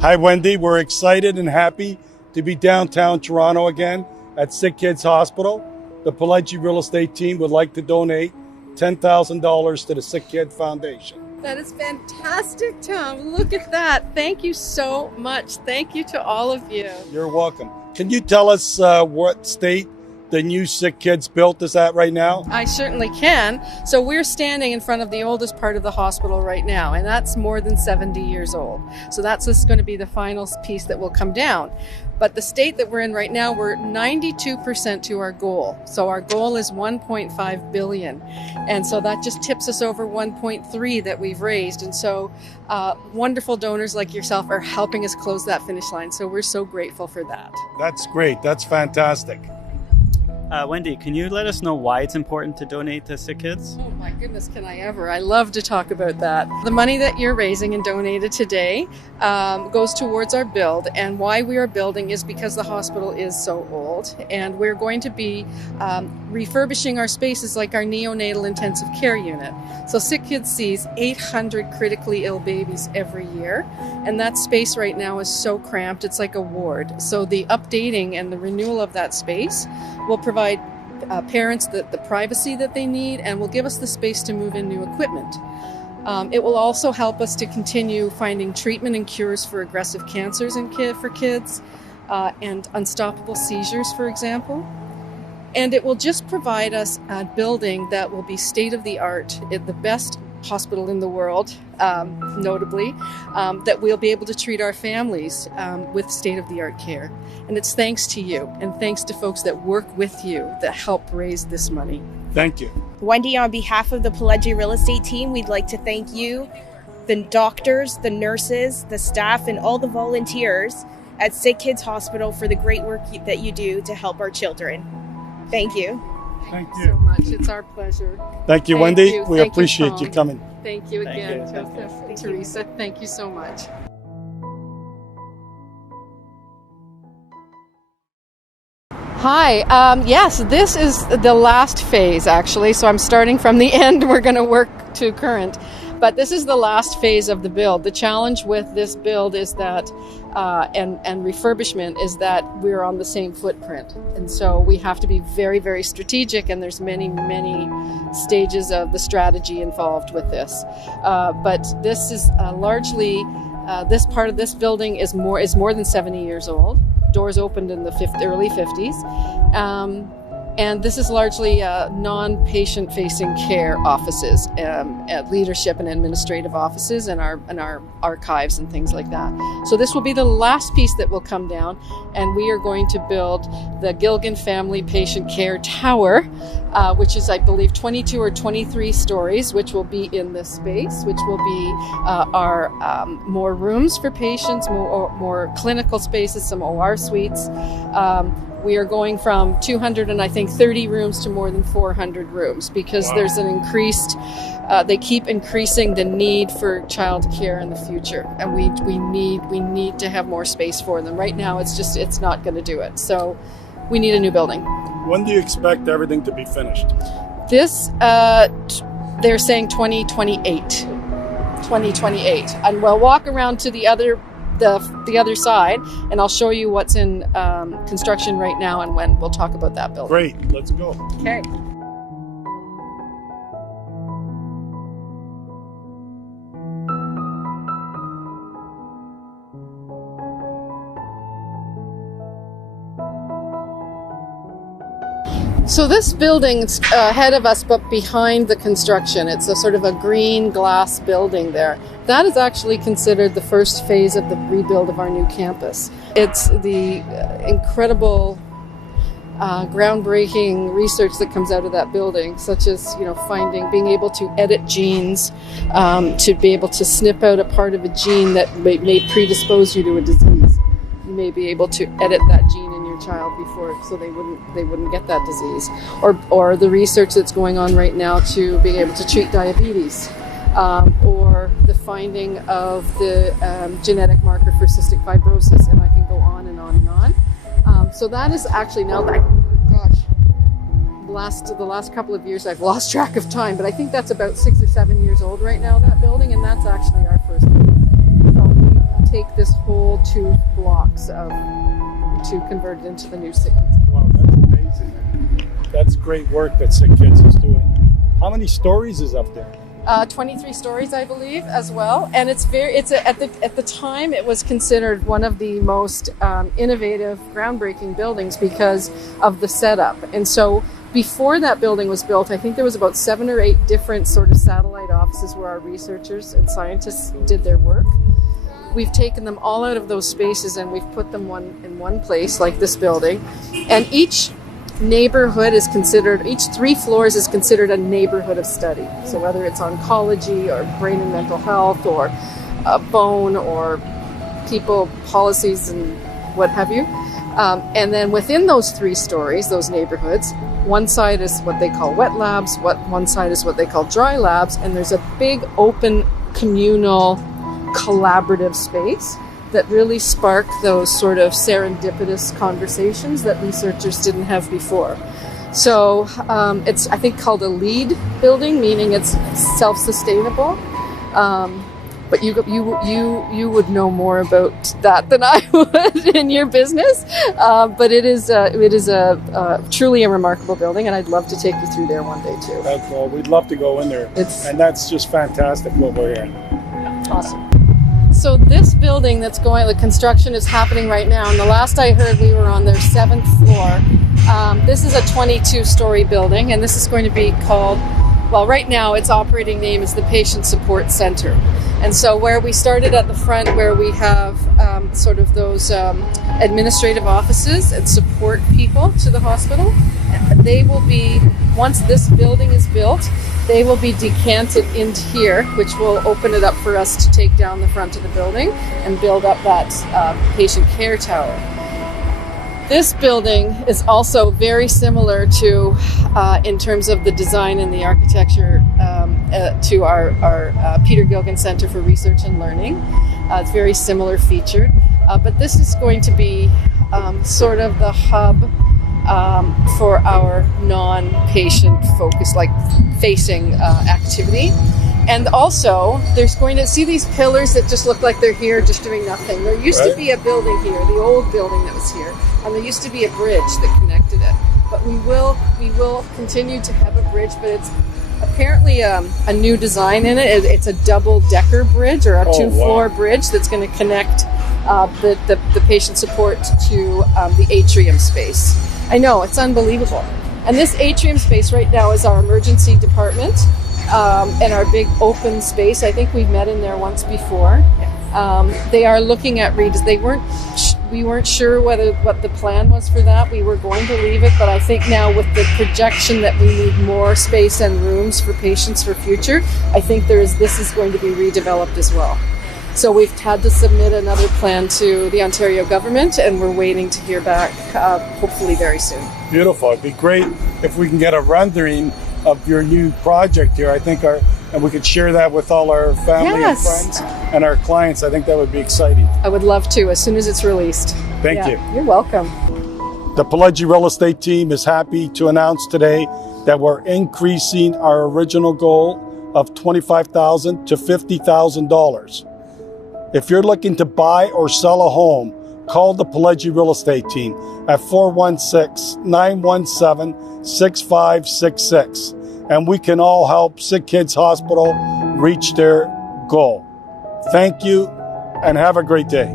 Hi, Wendy. We're excited and happy to be downtown Toronto again at SickKids Hospital. The Pileggi Real Estate Team would like to donate $10,000 to the SickKid Foundation. That is fantastic, Tom. Look at that. Thank you so much. Thank you to all of you. You're welcome. Can you tell us what state the new SickKids built is at right now? I certainly can. So we're standing in front of the oldest part of the hospital right now, and that's more than 70 years old. So that's just going to be the final piece that will come down. But the state that we're in right now, we're 92% to our goal. So our goal is 1.5 billion. And so that just tips us over 1.3 that we've raised. And so wonderful donors like yourself are helping us close that finish line. So we're so grateful for that. That's great. That's fantastic. Wendy, can you let us know why it's important to donate to SickKids? Oh my goodness, can I ever. I love to talk about that. The money that you're raising and donated today goes towards our build, and why we are building is because the hospital is so old, and we're going to be refurbishing our spaces like our neonatal intensive care unit. So SickKids sees 800 critically ill babies every year, and that space right now is so cramped, it's like a ward. So the updating and the renewal of that space will provide parents the privacy that they need, and will give us the space to move in new equipment. It will also help us to continue finding treatment and cures for aggressive cancers for kids and unstoppable seizures, for example. And it will just provide us a building that will be state-of-the-art, the best hospital in the world, notably, that we'll be able to treat our families with state-of-the-art care. And it's thanks to you, and thanks to folks that work with you that help raise this money. Thank you. Wendy, on behalf of the Pileggi Real Estate Team, we'd like to thank you, the doctors, the nurses, the staff, and all the volunteers at SickKids Hospital for the great work that you do to help our children. Thank you. Thank you so much. It's our pleasure. Thank you, Thank Wendy. you. We Thank appreciate you, you coming. Thank you again, Thank you. Teresa. Thank you so much. Hi. Yes, this is the last phase, actually. So I'm starting from the end. We're going to work to current. But this is the last phase of the build. The challenge with this build is that, and refurbishment, is that we're on the same footprint. And so we have to be very, very strategic, and there's many, many stages of the strategy involved with this. But this is largely, this part of this building is more than 70 years old. Doors opened in the early 50s. And this is largely non-patient facing care offices, at leadership and administrative offices, and our archives and things like that. So this will be the last piece that will come down, and we are going to build the Gilgan Family Patient Care Tower, which is, I believe, 22 or 23 stories, which will be in this space, which will be our more rooms for patients, more clinical spaces, some OR suites. We are going from 230 rooms to more than 400 rooms, because Wow. there's an increased, they keep increasing the need for child care in the future. And we need to have more space for them. Right now, it's not going to do it. So we need a new building. When do you expect everything to be finished? This, they're saying 2028. 2028. And we'll walk around to the other side, and I'll show you what's in construction right now, and when we'll talk about that building. Great. Let's go. Okay. So this building's ahead of us, but behind the construction. It's a sort of a green glass building there. That is actually considered the first phase of the rebuild of our new campus. It's the incredible, groundbreaking research that comes out of that building, such as, being able to edit genes, to be able to snip out a part of a gene that may predispose you to a disease. You may be able to edit that gene in your child before, so they wouldn't get that disease. Or the research that's going on right now to being able to treat diabetes, or the finding of the genetic marker for cystic fibrosis, and I can go on and on and on. So that is actually now that, the last couple of years I've lost track of time, but I think that's about 6 or 7 years old right now, that building, and that's actually our first building. So we've take this whole 2 blocks to convert it into the new SickKids. Wow, that's amazing. That's great work that SickKids is doing. How many stories is up there? 23 stories, I believe, as well. And at the time, it was considered one of the most innovative, groundbreaking buildings because of the setup. And so before that building was built, I think there was about 7 or 8 different sort of satellite offices where our researchers and scientists did their work. We've taken them all out of those spaces and we've put them in one place, like this building. And each neighborhood is considered, each 3 floors is considered a neighborhood of study. So whether it's oncology or brain and mental health or bone or people, policies and what have you. And then within those 3 stories, those neighborhoods, one side is what they call wet labs, one side is what they call dry labs, and there's a big open communal collaborative space that really spark those sort of serendipitous conversations that researchers didn't have before. So it's, I think, called a LEED building, meaning it's self-sustainable. But you would know more about that than I would in your business. But it is truly a remarkable building, and I'd love to take you through there one day too. Well, we'd love to go in there, and that's just fantastic what we're hearing. Awesome. So this building that's going, the construction is happening right now, and the last I heard we were on their 7th floor. This is a 22-story building, and this is going to be called, well, right now its operating name is the Patient Support Center. And so where we started at the front, where we have sort of those administrative offices and support people to the hospital, they will be, once this building is built, they will be decanted into here, which will open it up for us to take down the front of the building and build up that patient care tower. This building is also very similar to, in terms of the design and the architecture, to our Peter Gilgan Center for Research and Learning. It's very similar featured, but this is going to be sort of the hub for our non-patient focused, like facing activity. And also, there's going to see these pillars that just look like they're here just doing nothing. There used to be a building here, the old building that was here, and there used to be a bridge that connected it. But we will continue to have a bridge, but it's apparently a new design in it. It's a double-decker bridge, or a 2-floor bridge that's going to connect the patient support to the atrium space. I know, it's unbelievable. And this atrium space right now is our emergency department. And our big open space. I think we've met in there once before. They are looking at we weren't sure what the plan was for that. We were going to leave it, but I think now with the projection that we need more space and rooms for patients for future, I think this is going to be redeveloped as well. So we've had to submit another plan to the Ontario government, and we're waiting to hear back, hopefully very soon. Beautiful. It'd be great if we can get a rendering of your new project here. I think and we could share that with all our family and friends and our clients. I think that would be exciting. I would love to, as soon as it's released. Thank you. You're welcome. The Pileggi Real Estate Team is happy to announce today that we're increasing our original goal of $25,000 to $50,000. If you're looking to buy or sell a home, call the Pileggi Real Estate Team at 416-917-6566, and we can all help SickKids Hospital reach their goal. Thank you, and have a great day.